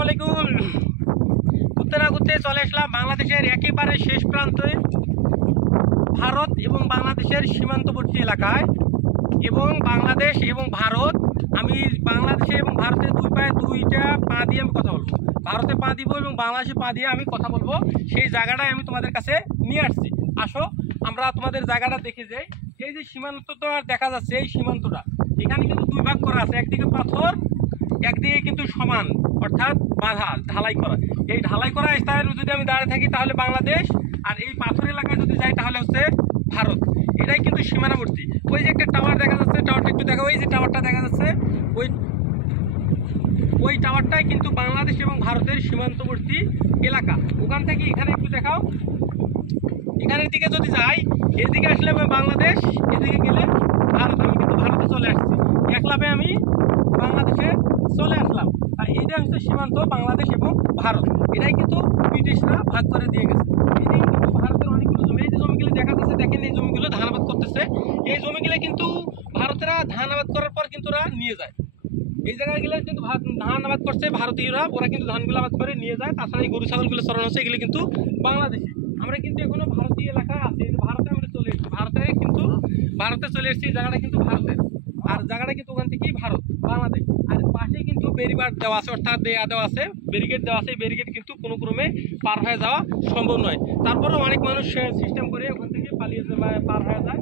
আসসালামু আলাইকুম। ঘুরতে না ঘুরতে চলে আসলাম বাংলাদেশের একেবারে শেষ প্রান্তে, ভারত এবং বাংলাদেশের সীমান্তবর্তী এলাকায়। এবং বাংলাদেশ এবং ভারত, আমি বাংলাদেশে এবং ভারতের দুই পায়ে দুইটা পা দিয়ে আমি কথা বলবো। ভারতে পা দিব এবং বাংলাদেশে পা দিয়ে আমি কথা বলবো। সেই জায়গাটাই আমি তোমাদের কাছে নিয়ে আসছি। আসো আমরা তোমাদের জায়গাটা দেখে যাই। এই যে সীমান্তটা দেখা যাচ্ছে, এই সীমান্তটা এখানে কিন্তু দুই ভাগ করা আছে, একদিকে পাথর, একদিকে কিন্তু সমান, অর্থাৎ বাঁধা ঢালাই করা। এই ঢালাই করা স্থানে যদি আমি দাঁড়িয়ে থাকি তাহলে বাংলাদেশ, আর এই পাথর এলাকায় যদি যাই তাহলে হচ্ছে ভারত। এটাই কিন্তু সীমানাবর্তী। ওই যে একটা টাওয়ার দেখা যাচ্ছে, টাওয়ারটা একটু দেখো, ওই যে টাওয়ারটা দেখা যাচ্ছে, ওই টাওয়ারটাই কিন্তু বাংলাদেশ এবং ভারতের সীমান্তবর্তী এলাকা। ওখান থেকে এখানে একটু দেখাও, এখানের দিকে যদি যাই, এদিকে আসলে বাংলাদেশ, এদিকে গেলে ভারত। আমি কিন্তু ভারতে চলে আসছি, একলাভে আমি বাংলাদেশে চলে আসলাম। আর এইটা হচ্ছে সীমান্ত বাংলাদেশ এবং ভারত। এটাই কিন্তু ব্রিটিশরা ভাগ করে দিয়ে গেছে। এটাই কিন্তু ভারতের অনেকগুলো জমি, এই যে জমিগুলো দেখা যাচ্ছে, দেখেন এই জমিগুলো ধান আবাদ করতেছে। এই জমিগুলো কিন্তু ভারতেরা ধান আবাদ করার পর কিন্তু ওরা নিয়ে যায়। এই জায়গাগুলো কিন্তু ধান আবাদ করছে ভারতীয়রা, ওরা কিন্তু ধানগুলো আবাদ করে নিয়ে যায়। তাছাড়া এই গরু ছাগলগুলো চড়ানো হচ্ছে, এগুলো কিন্তু বাংলাদেশে। আমরা কিন্তু এখনো ভারতীয় এলাকায় আছি, ভারতে আমরা চলে এসেছি, ভারতে চলে এসেছি। জায়গাটা কিন্তু ভারতের, আর জায়গাটা কিন্তু ওখান থেকেই ভারত বাংলাদেশ। আর পাশে কিন্তু ব্যারিকেড দেওয়া আছে, অর্থাৎ দেওয়া আছে, ব্যারিকেড দেওয়া আছে। ব্যারিকেড কিন্তু কোনো ক্রমে পার হয়ে যাওয়া সম্ভব নয়। তারপরেও অনেক মানুষ সিস্টেম করে ওখান থেকে পালিয়ে পার হয়ে যায়।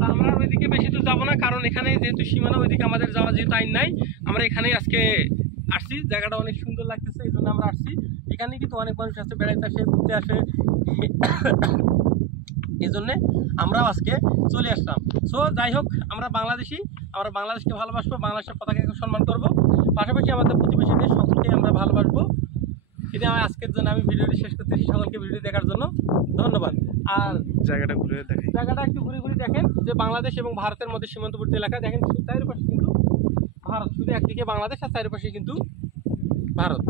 তা আমরা ওইদিকে বেশি দূর যাবো না, কারণ এখানে যেহেতু সীমানা, ওইদিকে আমাদের যাওয়া যেহেতু আইন নাই। আমরা এখানেই আজকে আসছি, জায়গাটা অনেক সুন্দর লাগতেছে, এই জন্য আমরা আসছি। এখানে কিন্তু অনেক মানুষ আসে, বেড়াইতে আসে, ঘুরতে আসে, এই জন্যে আমরাও আজকে চলে আসলাম। সো যাই হোক, আমরা বাংলাদেশি, আমরা বাংলাদেশকে ভালোবাসবো, বাংলাদেশের পতাকাকে সম্মান করব, পাশাপাশি আমাদের প্রতিবেশী দেশ সকলকে আমরা ভালোবাসবো। এটা আমি আজকের জন্য আমি ভিডিওটি শেষ করতেছি। সকলকে ভিডিও দেখার জন্য ধন্যবাদ। আর জায়গাটা একটু ঘুরে ঘুরে দেখেন, যে বাংলাদেশ এবং ভারতের মধ্যে সীমান্তবর্তী এলাকা দেখেন, চারিপাশে কিন্তু ভারত, শুধু একদিকে বাংলাদেশ আর চারিপাশে কিন্তু ভারত।